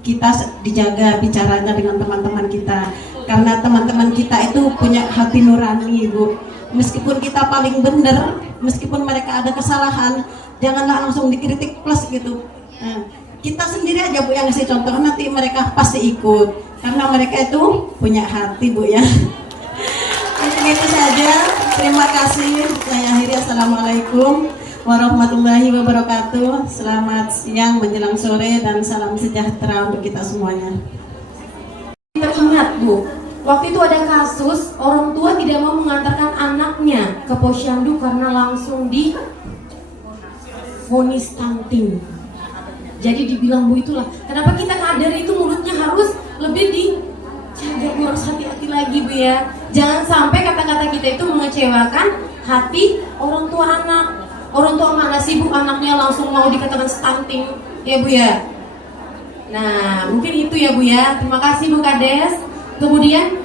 kita dijaga bicaranya dengan teman-teman kita, karena teman-teman kita itu punya hati nurani Bu. Meskipun kita paling benar, meskipun mereka ada kesalahan, janganlah langsung dikritik plus gitu. Nah, kita sendiri aja Bu yang ngasih contoh, nanti mereka pasti ikut karena mereka itu punya hati Bu ya. Mungkin itu saja, terima kasih. Saya akhiri, assalamualaikum warahmatullahi wabarakatuh. Selamat siang menjelang sore dan salam sejahtera untuk kita semuanya. Kita ingat Bu, waktu itu ada kasus orang tua tidak mau mengantarkan anaknya ke posyandu karena langsung di vonis stunting. Jadi dibilang Bu itulah kenapa kita kader itu mulutnya harus lebih dijaga, harus hati-hati lagi Bu ya. Jangan sampai kata-kata kita itu mengecewakan hati orang tua anak. Orang tua mana sih Bu anaknya langsung mau dikatakan stunting ya Bu ya. Nah mungkin itu ya Bu ya. Terima kasih Bu Kades. Kemudian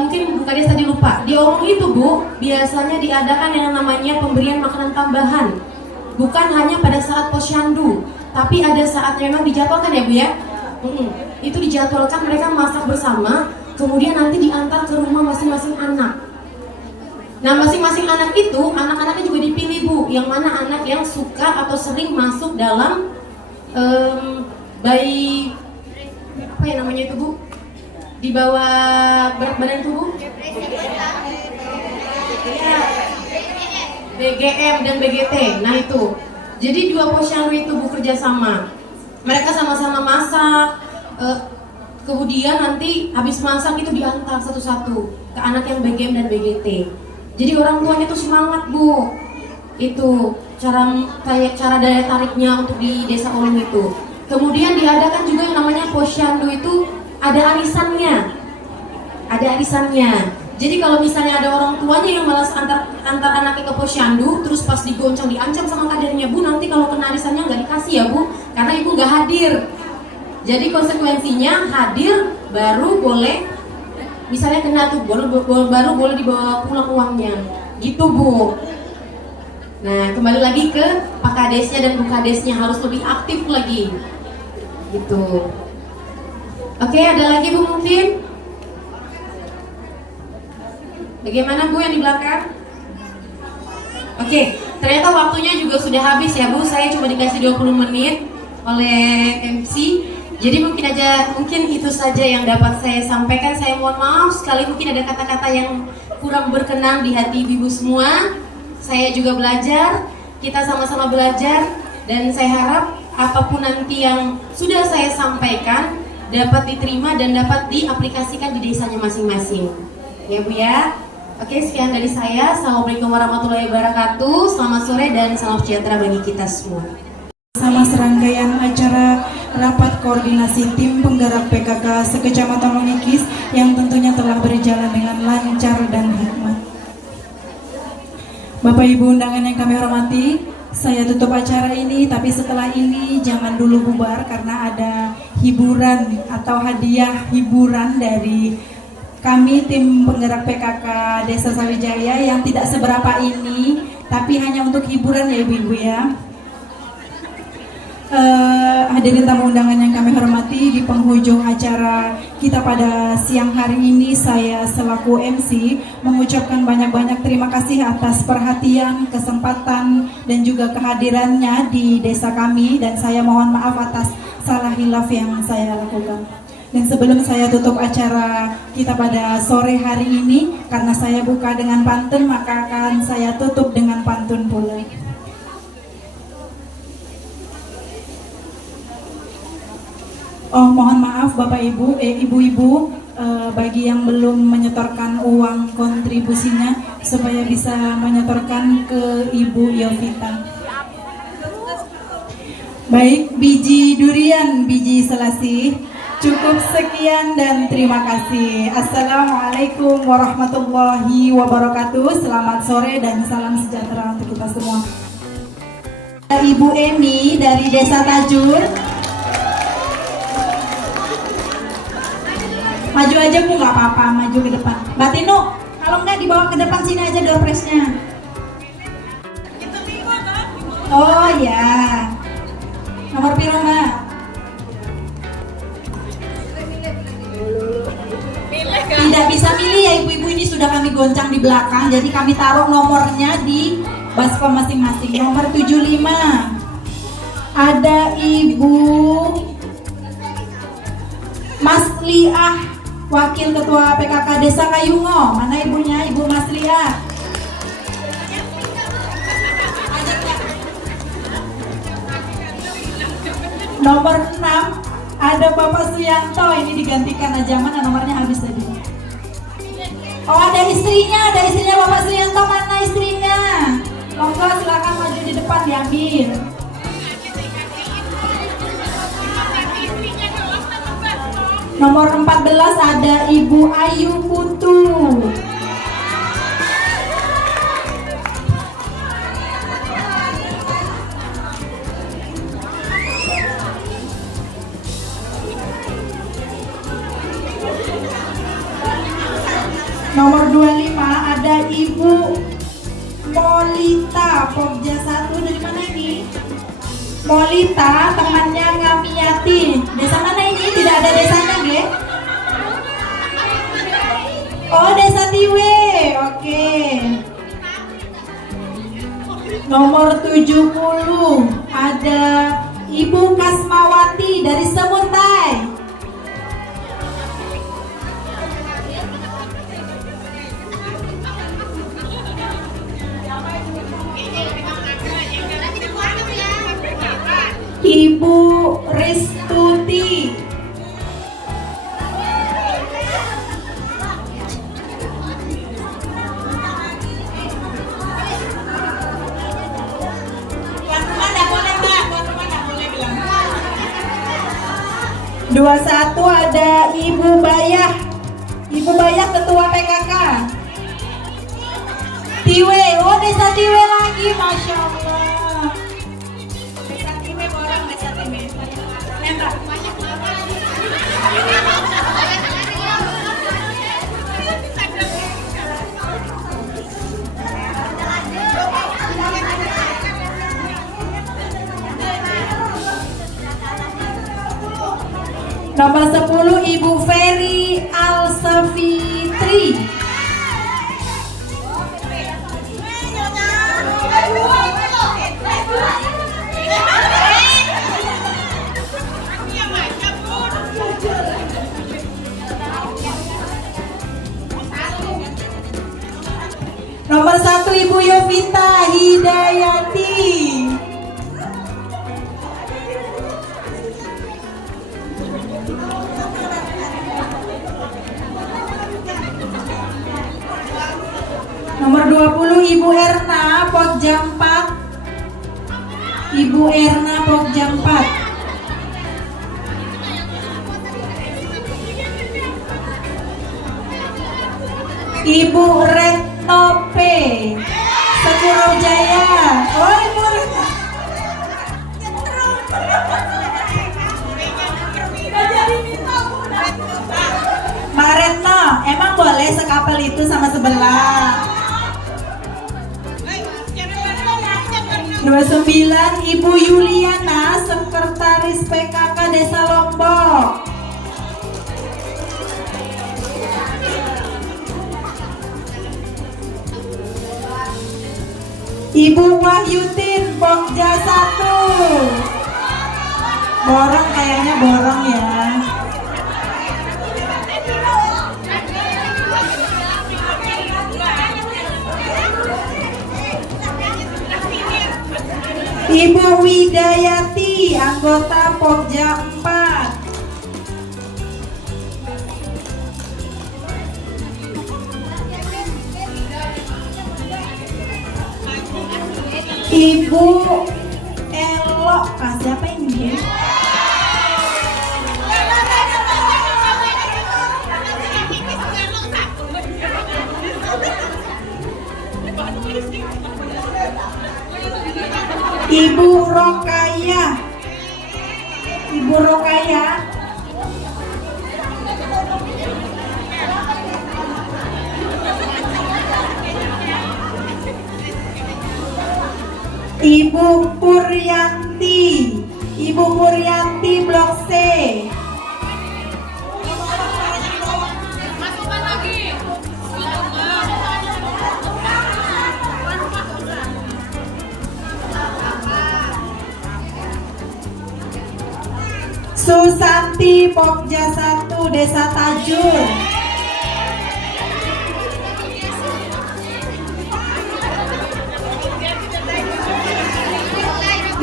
mungkin Bu Kades tadi lupa di Orong itu Bu biasanya diadakan yang namanya pemberian makanan tambahan. Bukan hanya pada saat posyandu, tapi ada saat memang dijadwalkan ya Bu ya. Itu dijadwalkan mereka masak bersama, kemudian nanti diantar ke rumah masing-masing anak. Nah masing-masing anak itu, anak-anaknya juga dipilih Bu, yang mana anak yang suka atau sering masuk dalam bayi apa ya namanya itu Bu? Di bawah berat badan itu Bu? Ya, BGM dan BGT. Nah itu. Jadi dua posyandu itu bekerja sama. Mereka sama-sama masak. Kemudian nanti habis masak itu diantar satu-satu ke anak yang BGM dan BGT. Jadi orang tuanya itu semangat Bu. Itu cara daya tariknya untuk di Desa Orong itu. Kemudian diadakan juga yang namanya posyandu itu ada arisannya. Ada arisannya. Jadi kalau misalnya ada orang tuanya yang malas antar anaknya ke posyandu, terus pas digoncang diancam sama kadernya Bu, nanti kalau kena arisannya nggak dikasih ya Bu, karena Ibu nggak hadir. Jadi konsekuensinya hadir baru boleh, misalnya kena tuh baru boleh dibawa pulang uangnya, gitu Bu. Nah kembali lagi ke Pak Kadesnya dan Bu Kadesnya harus lebih aktif lagi, gitu. Oke, ada lagi Bu mungkin? Bagaimana Bu yang di belakang? Oke, ternyata waktunya juga sudah habis ya Bu. Saya cuma dikasih 20 menit oleh MC. Jadi mungkin itu saja yang dapat saya sampaikan. Saya mohon maaf sekali mungkin ada kata-kata yang kurang berkenan di hati ibu semua. Saya juga belajar, kita sama-sama belajar, dan saya harap apapun nanti yang sudah saya sampaikan dapat diterima dan dapat diaplikasikan di desanya masing-masing. Ya Bu ya. Oke, sekian dari saya. Assalamualaikum warahmatullahi wabarakatuh. Selamat sore dan salam sejahtera bagi kita semua. Sama serangkaian acara rapat koordinasi tim penggerak PKK sekecamatan Longikis yang tentunya telah berjalan dengan lancar dan hikmat. Bapak Ibu undangan yang kami hormati, saya tutup acara ini, tapi setelah ini jangan dulu bubar karena ada hiburan atau hadiah hiburan dari kami tim penggerak PKK Desa Sawijaya yang tidak seberapa ini, tapi hanya untuk hiburan ya Ibu-Ibu ya. Hadirin tamu undangan yang kami hormati, di penghujung acara kita pada siang hari ini, saya selaku MC mengucapkan banyak-banyak terima kasih atas perhatian, kesempatan, dan juga kehadirannya di desa kami, dan saya mohon maaf atas salah hilaf yang saya lakukan. Dan sebelum saya tutup acara kita pada sore hari ini, karena saya buka dengan pantun, maka akan saya tutup dengan pantun pula. Oh, mohon maaf Bapak Ibu, Ibu-Ibu, bagi yang belum menyetorkan uang kontribusinya supaya bisa menyetorkan ke Ibu Yovita. Baik, biji durian, biji selasih. Cukup sekian dan terima kasih. Assalamualaikum warahmatullahi wabarakatuh. Selamat sore dan salam sejahtera untuk kita semua. Ibu Emi dari Desa Tajur. Maju aja Bu, nggak apa-apa, maju ke depan. Mbak Tino, kalau nggak dibawa ke depan sini aja door prize-nya. Oh ya, nomor piro Mbak? Tidak bisa milih ya ibu-ibu, ini sudah kami goncang di belakang, jadi kami taruh nomornya di baskom masing-masing. Nomor 75 ada Ibu Mas Liah, Wakil Ketua PKK Desa Kayungo. Mana ibunya? Ibu Mas Liah. Nomor 6 ada Bapak Suyanto. Ini digantikan aja, mana nomornya habis tadi. Oh, ada istrinya Bapak Suyanto. Mana istrinya? Monggo silakan maju di depan diambil. Nomor 14 ada Ibu Ayu Putu. Nomor 25 ada Ibu Molita, Pogja 1. Dari mana ini? Molita, temannya Ngamiyati. Desa mana ini? Tidak ada desanya, Ge? Oh, Desa Tiwe. Oke. Nomor 70 ada Ibu Kasmawati dari Semuntai. Ibu Ristuti. Tuan rumah nggak boleh bilang. 21 ada Ibu Bayah. Ibu Bayah Ketua PKK. Tiwe, oh Desa Tiwe lagi, Masya Allah. Nomor 10 Ibu Ferry Al-Safitri. Ibu Erna Pokja 4. Ibu Retno P. Sekurau Jaya. Oh, Ibu Retno. Mbak Retno, emang boleh sekapel itu sama sebelah? 29 Ibu Yuliana, Sekretaris PKK Desa Lombok. Ibu Wahyutin Pokja 1. Borong, kayaknya borong ya. Ibu Widayati, anggota Pokja 4. Ibu Elok, siapa ini? Ibu Rokaya. Ibu Rokaya. Ibu Puryanti. Ibu Puryanti Blok C. Susanti Pokja 1 Desa Tajur.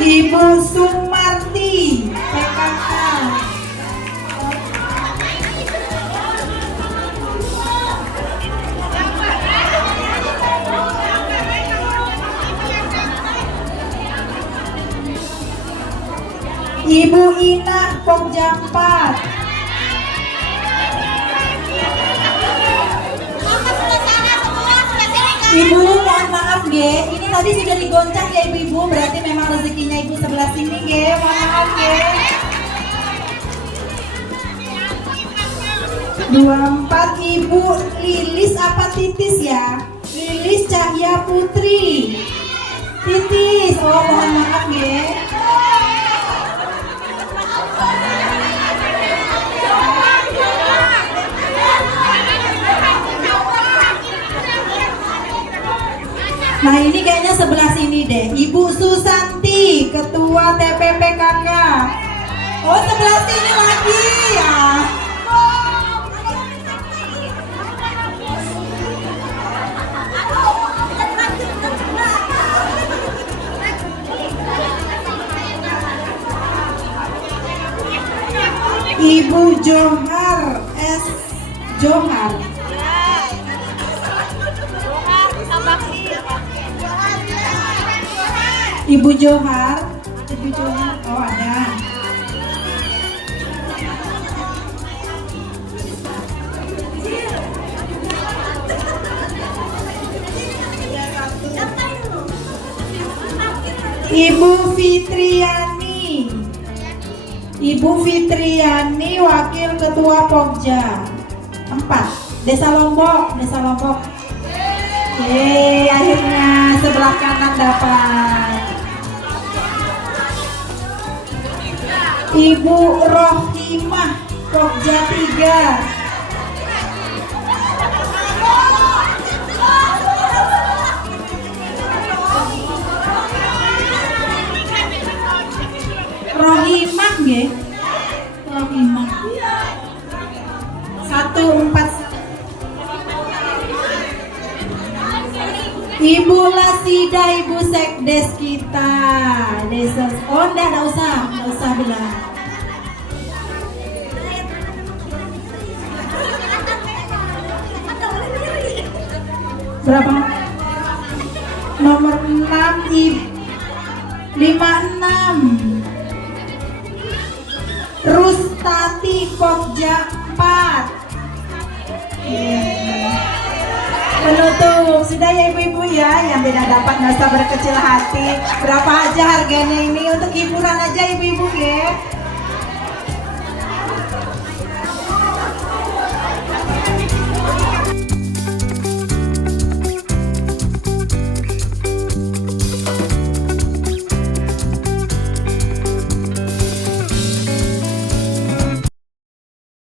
Ibu Sumarti PKK. Ibu Inah Pokja 4. Ibu, mohon maaf Ge, ini tadi sudah digoncang ya ibu-ibu, berarti memang rezekinya ibu sebelah sini Ge, mohon maaf Ge. 24 Ibu Lilis apa Titis ya? Lilis Cahya Putri. Titis, oh mohon maaf Ge. Nah ini kayaknya sebelah sini deh. Ibu Susanti, Ketua TPPKK. Oh sebelah sini lagi ya. Ibu Johar S. Johar. Ibu Johar, oh ada. Ibu Fitriani. Ibu Fitriani Wakil Ketua Pokja 4 Desa Lombok, Desa Lombok. Akhirnya sebelah kanan dapat. Ibu Rohimah Pokja 3. Rohimah nggih. Rohimah. 14. Ibu Lasida, Ibu Sekdes kita. Desa. Oh, enggak usah bilang. Berapa? Nomor 6 56 Rustati Pokja 4. Penutup sudah ya ibu-ibu ya, yang tidak dapat nggak usah berkecil hati. Berapa aja harganya ini, untuk hiburan aja ibu-ibu ya.